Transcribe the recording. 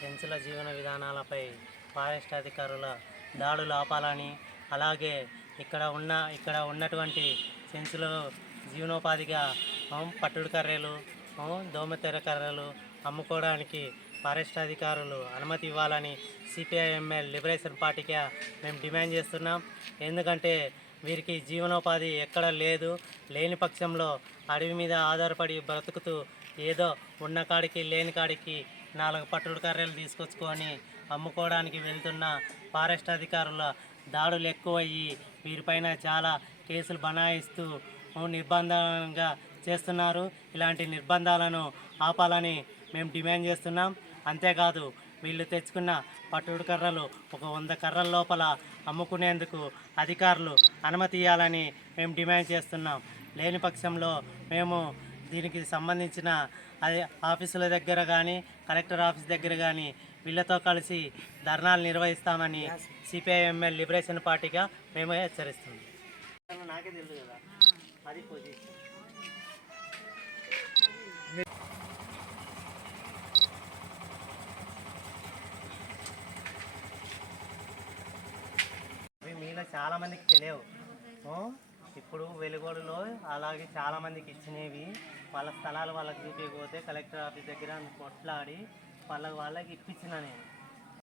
సెన్సుల జీవన విధానాలపై ఫారెస్ట్ అధికారుల దాడులు ఆపాలని అలాగే ఇక్కడ ఉన్న ఇక్కడ ఉన్నటువంటి సెన్సుల జీవనోపాధిగా పట్టుడు కర్రలు దోమతెర కర్రలు అమ్ముకోవడానికి ఫారెస్ట్ అధికారులు అనుమతి ఇవ్వాలని సిపిఐఎంఎల్ లిబరేషన్ పార్టీగా మేము డిమాండ్ చేస్తున్నాం. ఎందుకంటే వీరికి జీవనోపాధి ఎక్కడ లేదు. లేని పక్షంలో అడవి మీద ఆధారపడి బ్రతుకుతూ ఏదో ఉన్న కాడికి లేని కాడికి నాలుగు పట్టుడు కర్రలు తీసుకొచ్చుకొని అమ్ముకోవడానికి వెళ్తున్న ఫారెస్ట్ అధికారుల దాడులు ఎక్కువయ్యి వీరిపైన చాలా కేసులు బనాయిస్తూ నిర్బంధంగా చేస్తున్నారు. ఇలాంటి నిర్బంధాలను ఆపాలని మేము డిమాండ్ చేస్తున్నాం. అంతేకాదు వీళ్ళు తెచ్చుకున్న పట్టుడు కర్రలు ఒక వంద కర్రల లోపల అమ్ముకునేందుకు అధికారులు అనుమతి ఇవ్వాలని మేము డిమాండ్ చేస్తున్నాం. లేని పక్షంలో మేము దీనికి సంబంధించిన అది ఆఫీసుల దగ్గర కానీ కలెక్టర్ ఆఫీస్ దగ్గర కానీ వీళ్ళతో కలిసి ధర్నాలు నిర్వహిస్తామని సిపిఐఎంఎల్ లిబరేషన్ పార్టీగా మేము హెచ్చరిస్తుంది నాకే తెలుసు కదా. అది పొజిషన్ అవి మీలో చాలామందికి తెలియవు. ఇప్పుడు వెలుగోడులో అలాగే చాలా మందికి ఇచ్చినవి. వాళ్ళ స్థలాలు వాళ్ళకి చూపించకపోతే కలెక్టర్ ఆఫీస్ దగ్గర కొట్లాడి వాళ్ళ వాళ్ళకి ఇప్పించిన నేను.